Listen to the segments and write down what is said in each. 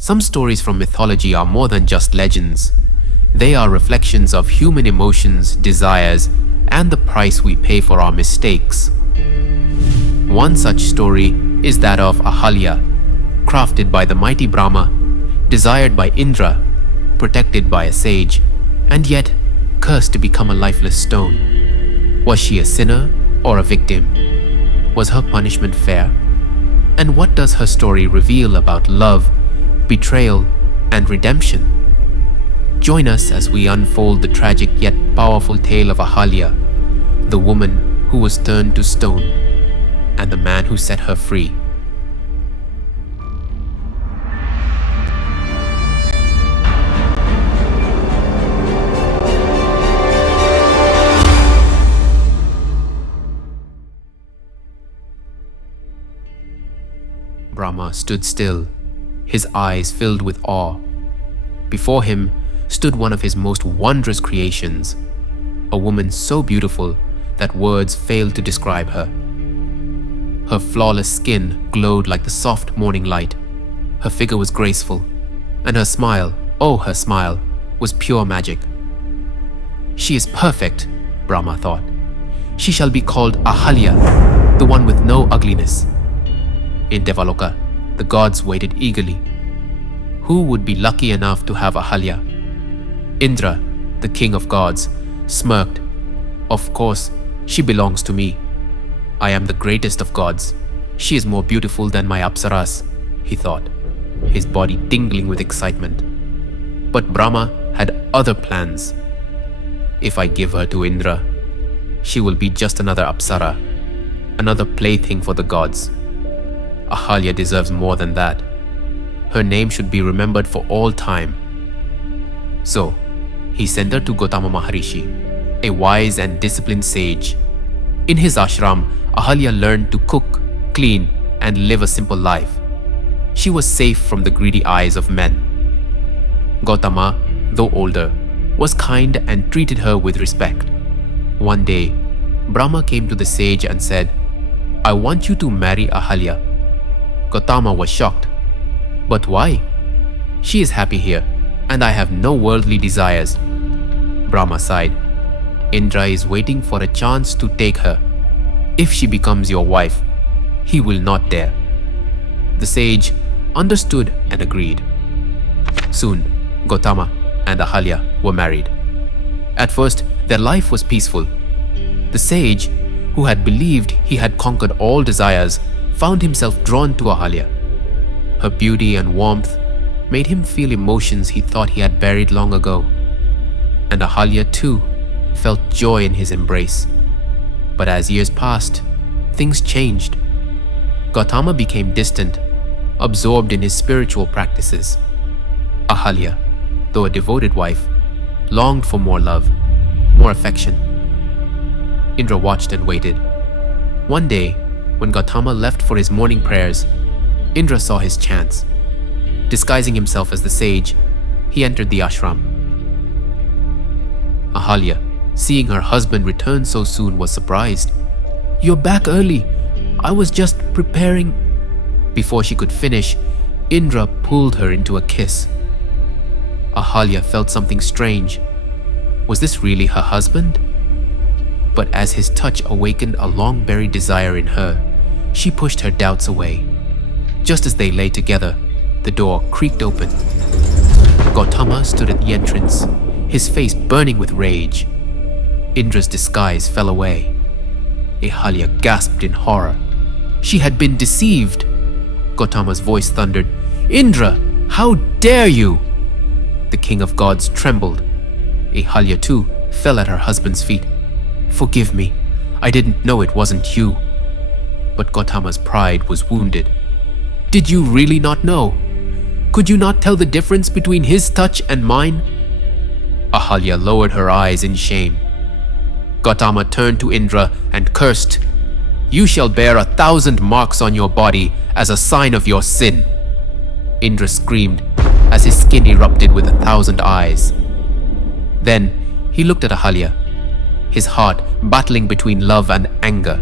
Some stories from mythology are more than just legends. They are reflections of human emotions, desires, and the price we pay for our mistakes. One such story is that of Ahalya, crafted by the mighty Brahma, desired by Indra, protected by a sage, and yet cursed to become a lifeless stone. Was she a sinner or a victim? Was her punishment fair? And what does her story reveal about love, betrayal, and redemption? Join us as we unfold the tragic yet powerful tale of Ahalya, the woman who was turned to stone, and the man who set her free. Brahma stood still, his eyes filled with awe. Before him stood one of his most wondrous creations, a woman so beautiful that words failed to describe her. Her flawless skin glowed like the soft morning light. Her figure was graceful, and her smile, oh her smile, was pure magic. She is perfect, Brahma thought. She shall be called Ahalya, the one with no ugliness. In Devaloka, the gods waited eagerly. Who would be lucky enough to have Ahalya? Indra, the king of gods, smirked. Of course, she belongs to me. I am the greatest of gods. She is more beautiful than my apsaras, he thought, his body tingling with excitement. But Brahma had other plans. If I give her to Indra, she will be just another apsara, another plaything for the gods. Ahalya deserves more than that. Her name should be remembered for all time. So, he sent her to Gautama Maharishi, a wise and disciplined sage. In his ashram, Ahalya learned to cook, clean, and live a simple life. She was safe from the greedy eyes of men. Gautama, though older, was kind and treated her with respect. One day, Brahma came to the sage and said, "I want you to marry Ahalya." Gautama was shocked. "But why? She is happy here, and I have no worldly desires." Brahma sighed. "Indra is waiting for a chance to take her. If she becomes your wife, he will not dare." The sage understood and agreed. Soon, Gautama and Ahalya were married. At first, their life was peaceful. The sage, who had believed he had conquered all desires, found himself drawn to Ahalya. Her beauty and warmth made him feel emotions he thought he had buried long ago. And Ahalya too felt joy in his embrace. But as years passed, things changed. Gautama became distant, absorbed in his spiritual practices. Ahalya, though a devoted wife, longed for more love, more affection. Indra watched and waited. One day, when Gautama left for his morning prayers, Indra saw his chance. Disguising himself as the sage, he entered the ashram. Ahalya, seeing her husband return so soon, was surprised. "You're back early. I was just preparing." Before she could finish, Indra pulled her into a kiss. Ahalya felt something strange. Was this really her husband? But as his touch awakened a long-buried desire in her, she pushed her doubts away. Just as they lay together, the door creaked open. Gautama stood at the entrance, his face burning with rage. Indra's disguise fell away. Ahalya gasped in horror. She had been deceived. Gautama's voice thundered, "Indra, how dare you!" The king of gods trembled. Ahalya too fell at her husband's feet. "Forgive me, I didn't know it wasn't you." But Gautama's pride was wounded. "Did you really not know? Could you not tell the difference between his touch and mine?" Ahalya lowered her eyes in shame. Gautama turned to Indra and cursed, "You shall bear 1,000 marks on your body as a sign of your sin." Indra screamed as his skin erupted with 1,000 eyes. Then he looked at Ahalya, his heart battling between love and anger.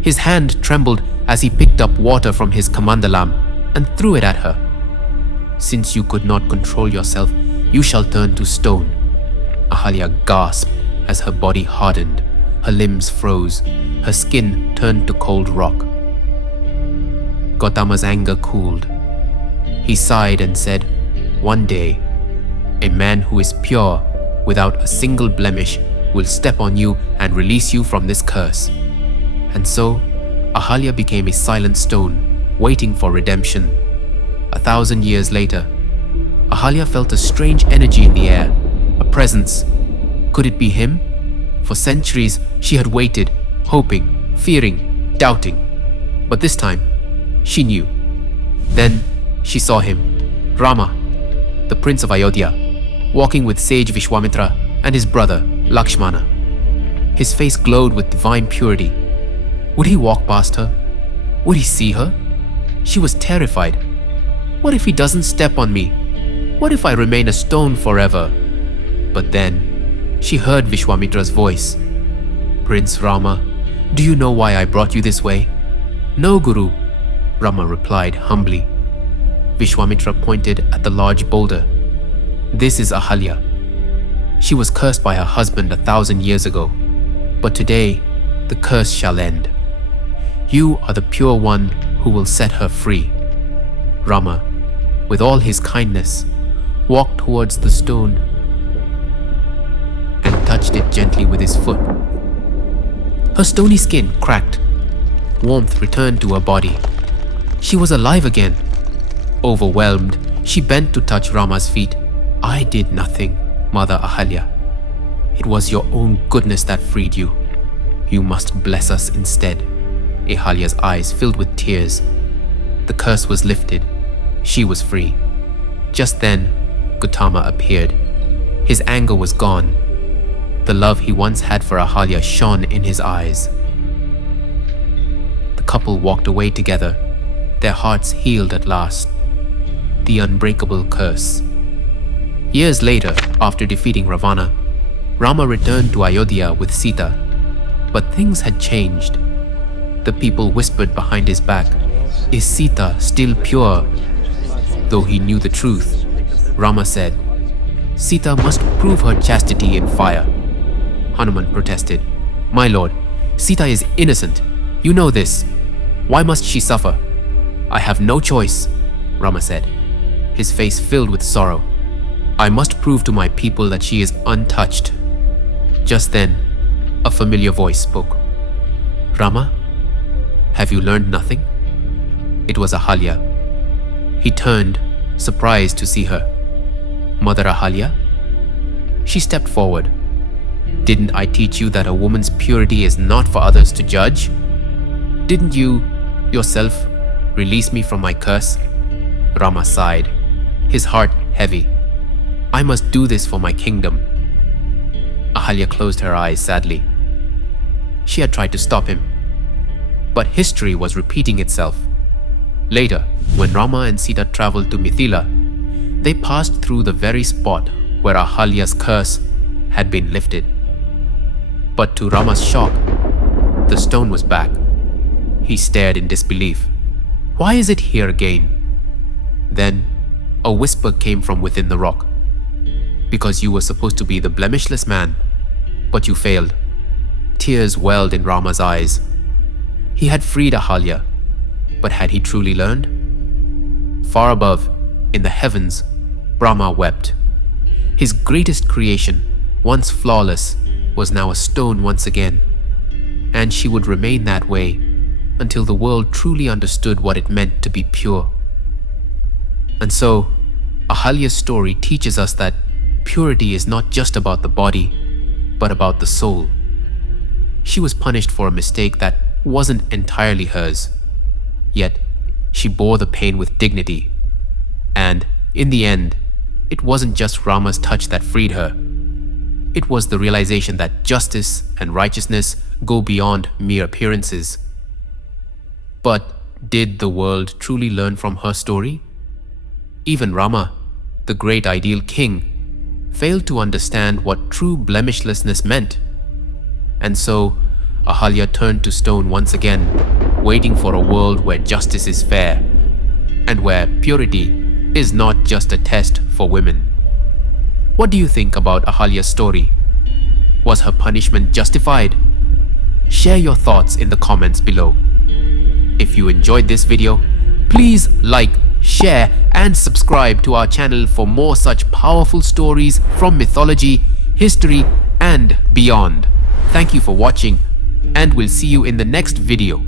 His hand trembled as he picked up water from his kamandalam and threw it at her. Since you could not control yourself, you shall turn to stone." Ahalya gasped as her body hardened, her limbs froze, her skin turned to cold rock. Gautama's anger cooled. He sighed and said, "One day, a man who is pure, without a single blemish, will step on you and release you from this curse." And so, Ahalya became a silent stone, waiting for redemption. 1,000 years later, Ahalya felt a strange energy in the air, a presence. Could it be him? For centuries, she had waited, hoping, fearing, doubting. But this time, she knew. Then, she saw him, Rama, the prince of Ayodhya, walking with sage Vishwamitra and his brother, Lakshmana. His face glowed with divine purity. Would he walk past her? Would he see her? She was terrified. What if he doesn't step on me? What if I remain a stone forever? But then, she heard Vishwamitra's voice. "Prince Rama, do you know why I brought you this way?" "No, Guru," Rama replied humbly. Vishwamitra pointed at the large boulder. "This is Ahalya. She was cursed by her husband 1,000 years ago, but today the curse shall end. You are the pure one who will set her free." Rama, with all his kindness, walked towards the stone and touched it gently with his foot. Her stony skin cracked. Warmth returned to her body. She was alive again. Overwhelmed, she bent to touch Rama's feet. "I did nothing, Mother Ahalya. It was your own goodness that freed you. You must bless us instead." Ahalya's eyes filled with tears. The curse was lifted. She was free. Just then, Gautama appeared. His anger was gone. The love he once had for Ahalya shone in his eyes. The couple walked away together, their hearts healed at last. The unbreakable curse. Years later, after defeating Ravana, Rama returned to Ayodhya with Sita. But things had changed. The people whispered behind his back, "Is Sita still pure?" Though he knew the truth, Rama said, "Sita must prove her chastity in fire." Hanuman protested, "My lord, Sita is innocent. You know this. Why must she suffer?" "I have no choice," Rama said, his face filled with sorrow. "I must prove to my people that she is untouched." Just then, a familiar voice spoke. "Rama, have you learned nothing?" It was Ahalya. He turned, surprised to see her. "Mother Ahalya?" She stepped forward. "Didn't I teach you that a woman's purity is not for others to judge? Didn't you, yourself, release me from my curse?" Rama sighed, his heart heavy. "I must do this for my kingdom." Ahalya closed her eyes sadly. She had tried to stop him, but history was repeating itself. Later, when Rama and Sita traveled to Mithila, they passed through the very spot where Ahalya's curse had been lifted. But to Rama's shock, the stone was back. He stared in disbelief. "Why is it here again?" Then, a whisper came from within the rock. "Because you were supposed to be the blemishless man, but you failed." Tears welled in Rama's eyes. He had freed Ahalya, but had he truly learned? Far above, in the heavens, Brahma wept. His greatest creation, once flawless, was now a stone once again, and she would remain that way until the world truly understood what it meant to be pure. And so, Ahalya's story teaches us that purity is not just about the body, but about the soul. She was punished for a mistake that wasn't entirely hers, yet she bore the pain with dignity. And, in the end, it wasn't just Rama's touch that freed her. It was the realization that justice and righteousness go beyond mere appearances. But did the world truly learn from her story? Even Rama, the great ideal king, failed to understand what true blemishlessness meant. And so, Ahalya turned to stone once again, waiting for a world where justice is fair, and where purity is not just a test for women. What do you think about Ahalya's story? Was her punishment justified? Share your thoughts in the comments below. If you enjoyed this video, please like, share and subscribe to our channel for more such powerful stories from mythology, history and beyond. Thank you for watching, and we'll see you in the next video.